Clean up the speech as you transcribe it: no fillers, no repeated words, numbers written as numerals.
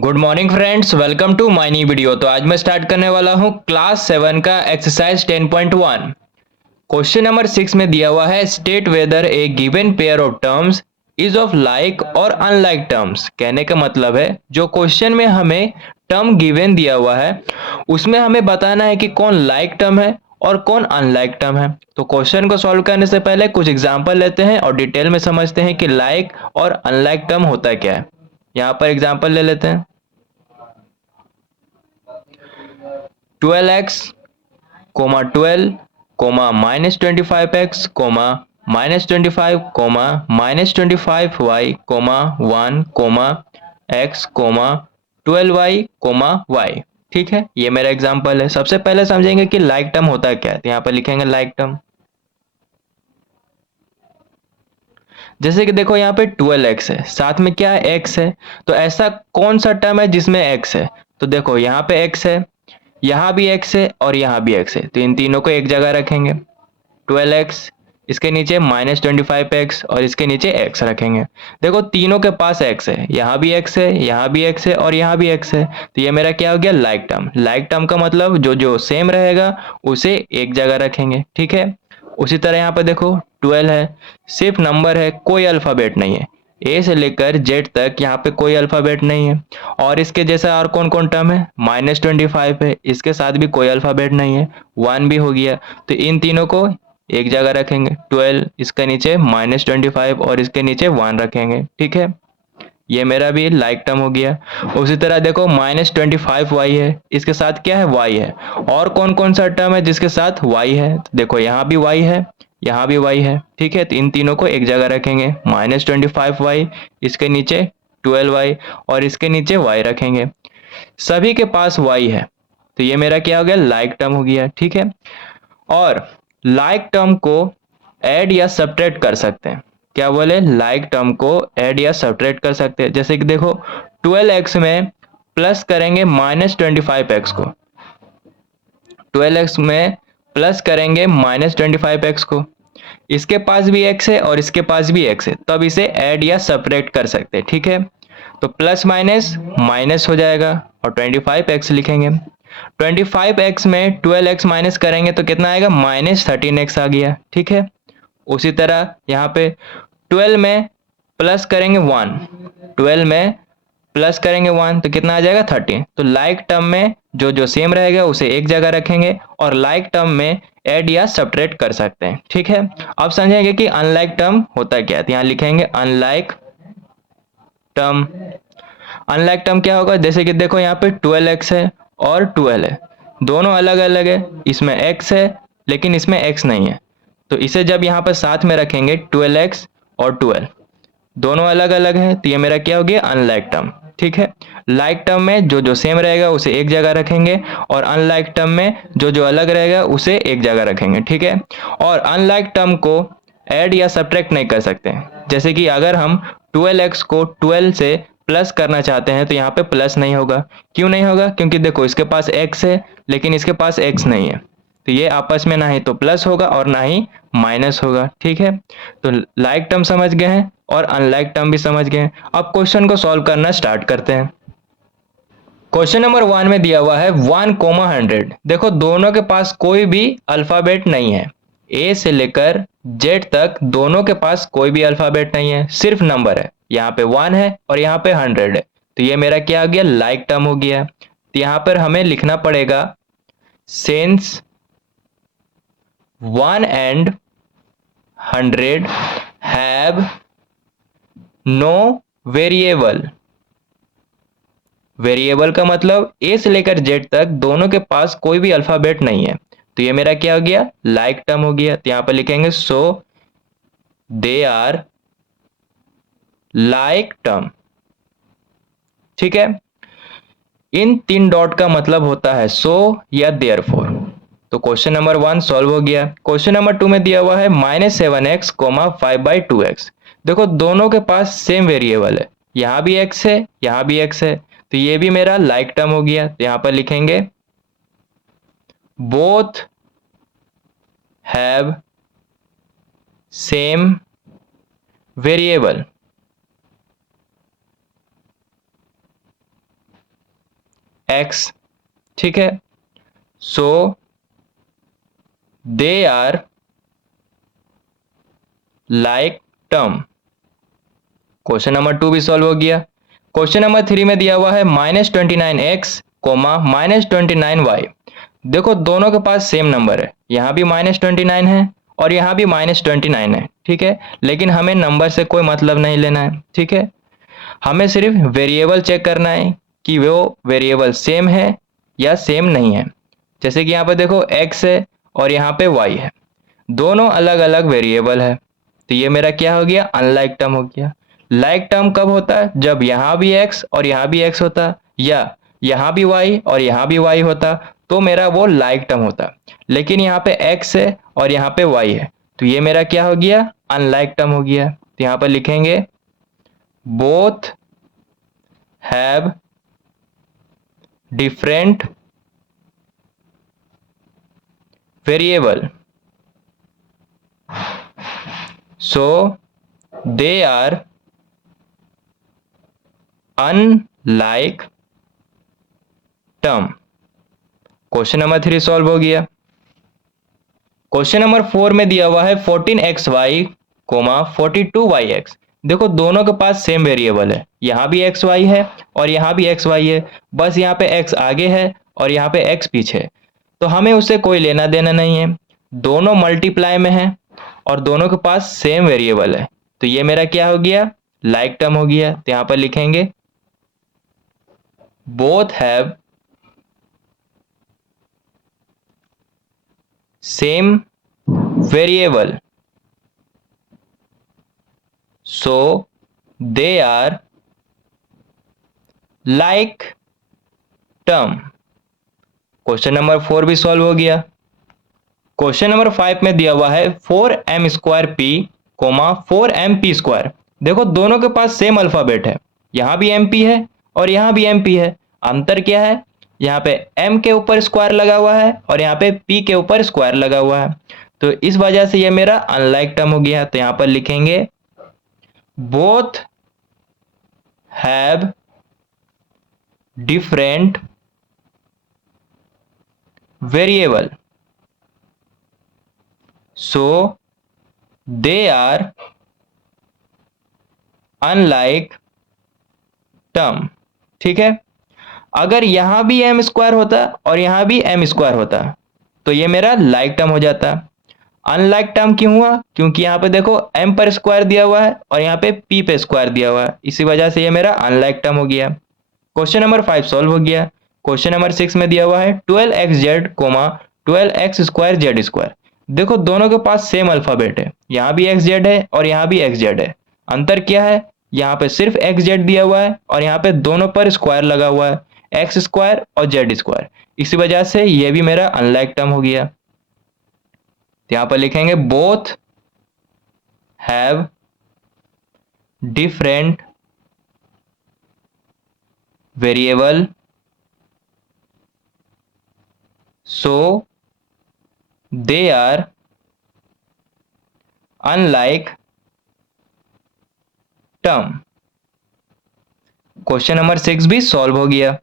Good morning friends, welcome to my new video. तो आज मैं स्टार्ट करने वाला हूं क्लास 7 का एक्सरसाइज 10.1। क्वेश्चन नंबर 6 में दिया हुआ है state whether A given pair of terms is of like और अनलाइक टर्म्स। कहने का मतलब है जो क्वेश्चन में हमें टर्म गिवन दिया हुआ है उसमें हमें बताना है कि कौन लाइक टर्म है और कौन अनलाइक टर्म है। तो क्वेश्चन को सॉल्व करने से पहले कुछ एग्जांपल लेते हैं और डिटेल में समझते हैं कि लाइक और अनलाइक टर्म होता क्या है। यहाँ पर एग्जांपल ले लेते हैं। 12x, 12, -25x, -25, -25y, 1, x, 12y, y। ठीक है, ये मेरा एग्जांपल है। सबसे पहले समझेंगे कि लाइक टर्म होता क्या है। तो यहाँ पर लिखेंगे लाइक टर्म। जैसे कि देखो यहाँ पे 12x है, साथ में क्या है x है। तो ऐसा कौन सा टर्म है जिसमें x है। तो देखो यहाँ पे x है, यहाँ भी x है और यहाँ भी x है। तो इन तीनों को एक जगह रखेंगे। 12x, इसके नीचे -25x और इसके नीचे x रखेंगे। देखो तीनों के पास x है, यहाँ भी x है, यहाँ भी x है और यहाँ भी x है। तो ये मेरा क्या हो गया, लाइक टर्म। लाइक टर्म का मतलब जो जो सेम रहेगा उसे एक जगह रखेंगे। ठीक है, उसी तरह यहाँ पे देखो 12 है, सिर्फ नंबर है, कोई अल्फाबेट नहीं है। ए से लेकर जेड तक यहाँ पे कोई अल्फाबेट नहीं है। और इसके जैसा और कौन कौन टर्म है, -25 है, इसके साथ भी कोई अल्फाबेट नहीं है। 1 भी हो गया। तो इन तीनों को एक जगह रखेंगे। 12, इसके नीचे -25 और इसके नीचे 1 रखेंगे। ठीक है, ये मेरा भी लाइक टर्म हो गया। उसी तरह देखो -25y है, इसके साथ क्या है, y है। और कौन कौन सा टर्म है जिसके साथ y है। तो देखो यहाँ भी y है, यहाँ भी y है। ठीक है, तो इन तीनों को एक जगह रखेंगे। -25y, इसके नीचे 12y और इसके नीचे y रखेंगे। सभी के पास y है, तो ये मेरा क्या हो गया, लाइक टर्म हो गया। ठीक है, और लाइक टर्म को ऐड या सब्ट्रैक्ट कर सकते हैं। क्या बोले, लाइक टर्म को ऐड या सब्ट्रैक्ट कर सकते हैं। जैसे कि देखो 12x में प्लस करेंगे -25x को, 12x में प्लस करेंगे -25x को। इसके पास भी x है और इसके पास भी x है, तब इसे ऐड या सब्ट्रैक्ट कर सकते हैं। ठीक है, तो प्लस माइनस माइनस हो जाएगा और 25x लिखेंगे। 25x में 12x माइनस करेंगे तो कितना आएगा, -13x आ गया। ठीक है, उसी तरह यहाँ पे 12 में प्लस करेंगे 1, 12 में प्लस करेंगे 1 तो कितना आ जाएगा, 13। तो लाइक टर्म में जो जो सेम रहेगा उसे एक जगह रखेंगे और लाइक टर्म में ऐड या सब्ट्रैक्ट कर सकते हैं। ठीक है, अब समझेंगे कि अनलाइक टर्म होता क्या है। तो यहाँ लिखेंगे अनलाइक टर्म। अनलाइक टर्म क्या होगा, जैसे कि देखो यहाँ पे 12x है और 12 है, दोनों अलग अलग है। इसमें x है लेकिन इसमें x नहीं है। तो इसे जब यहाँ पर साथ में रखेंगे 12x और 12 दोनों अलग अलग है, तो ये मेरा क्या हो गया, अनलाइक टर्म। ठीक है, लाइक टर्म में जो जो सेम रहेगा उसे एक जगह रखेंगे और अनलाइक टर्म में जो जो अलग रहेगा उसे एक जगह रखेंगे। ठीक है, और अनलाइक टर्म को ऐड या सब्ट्रैक्ट नहीं कर सकते। जैसे कि अगर हम 12x को 12 से प्लस करना चाहते हैं तो यहाँ पे प्लस नहीं होगा। क्यों नहीं होगा, क्योंकि देखो इसके पास x है लेकिन इसके पास x नहीं है। तो ये आपस में ना ही तो प्लस होगा और ना ही माइनस होगा। ठीक है, तो लाइक टर्म समझ गए हैं और अनलाइक टर्म भी समझ गए हैं। अब क्वेश्चन को सॉल्व करना स्टार्ट करते हैं। क्वेश्चन नंबर 1 में दिया हुआ है 1,100। देखो दोनों के पास कोई भी अल्फाबेट नहीं है, ए से लेकर जेड तक दोनों के पास कोई भी अल्फाबेट नहीं है, सिर्फ नंबर है। यहाँ पे 1 है और यहाँ पे 100 है। तो ये मेरा क्या हो गया, लाइक टर्म हो गया। तो यहाँ पर हमें लिखना पड़ेगा since 1 and 100 have no variable. Variable का मतलब ए से लेकर जेड तक दोनों के पास कोई भी अल्फाबेट नहीं है। तो ये मेरा क्या हो गया, लाइक टर्म हो गया। तो यहां पर लिखेंगे सो दे आर लाइक टर्म। ठीक है, इन 3 डॉट का मतलब होता है सो या देयरफॉर। तो क्वेश्चन नंबर 1 सॉल्व हो गया। क्वेश्चन नंबर 2 में दिया हुआ है -7x, 5/2x। देखो दोनों के पास सेम वेरिएबल है, यहाँ भी x है यहाँ भी x है। तो ये भी मेरा लाइक टर्म हो गया। तो यहाँ पर लिखेंगे both have same variable. X, ठीक है। So they are like term. Question number 2 भी सॉल्व हो गया। क्वेश्चन नंबर 3 में दिया हुआ है -29x, -29y। देखो दोनों के पास सेम नंबर है, यहां भी -29 है और यहां भी -29 है, ठीक है। लेकिन हमें नंबर से कोई मतलब नहीं लेना है, ठीक है। हमें सिर्फ वेरिएबल चेक करना है कि वो वेरिएबल सेम है या सेम नहीं है। जैसे कि यहाँ पे देखो x है और यहाँ पे y है, दोनों अलग अलग वेरिएबल है, तो ये मेरा क्या हो गया, अनलाइक टर्म हो गया। लाइक टर्म कब होता है, जब यहाँ भी x और यहाँ भी x होता, या यहाँ भी y और यहाँ भी y होता, तो मेरा वो लाइक टर्म होता। लेकिन यहाँ पे x है और यहाँ पे y है, तो ये मेरा क्या हो गया, अनलाइक टर्म हो गया। तो यहाँ पर लिखेंगे both have different variable, so they are unlike term। Question number 3 solve हो गया। क्वेश्चन नंबर 4 में दिया हुआ है 14xy, 42yx। देखो दोनों के पास सेम वेरिएबल है, यहां भी xy है और यहां भी xy है, बस यहाँ पे x आगे है और यहाँ पे x पीछे, तो हमें उससे कोई लेना देना नहीं है। दोनों मल्टीप्लाई में है और दोनों के पास सेम वेरिएबल है, तो ये मेरा क्या हो गया, लाइक टर्म हो गया। तो यहां पर लिखेंगे both have same variable, so they are like term। Question number 4 भी सॉल्व हो गया। क्वेश्चन नंबर 5 में दिया हुआ है 4m² p, 4mp²। देखो दोनों के पास सेम अल्फाबेट है, यहां भी mp है और यहां भी mp है। अंतर क्या है, यहाँ पे m के ऊपर स्क्वायर लगा हुआ है और यहाँ पे p के ऊपर स्क्वायर लगा हुआ है, तो इस वजह से ये मेरा अनलाइक टर्म हो गया। तो यहां पर लिखेंगे both have different variable, so they are unlike term, ठीक है। अगर यहां भी m² होता और यहां भी m² होता तो ये मेरा लाइक टर्म हो जाता। अनलाइक टर्म क्यों हुआ, क्योंकि यहाँ पे देखो m पर स्क्वायर दिया हुआ है और यहाँ पे p पे स्क्वायर दिया हुआ है, इसी वजह से ये मेरा अनलाइक टर्म हो गया। क्वेश्चन नंबर 5 सॉल्व हो गया। क्वेश्चन नंबर 6 में दिया हुआ है 12xz, 12x² देखो दोनों के पास सेम अल्फाबेट है, यहाँ भी xz है और यहाँ भी xz है। अंतर क्या है, यहाँ पे सिर्फ xz दिया हुआ है और यहाँ पे दोनों पर स्क्वायर लगा हुआ है, x² और z², इसी वजह से ये भी मेरा अनलाइक टर्म हो गया। यहां पर लिखेंगे both have different variable, so they are unlike term. Question number 6 भी सॉल्व हो गया।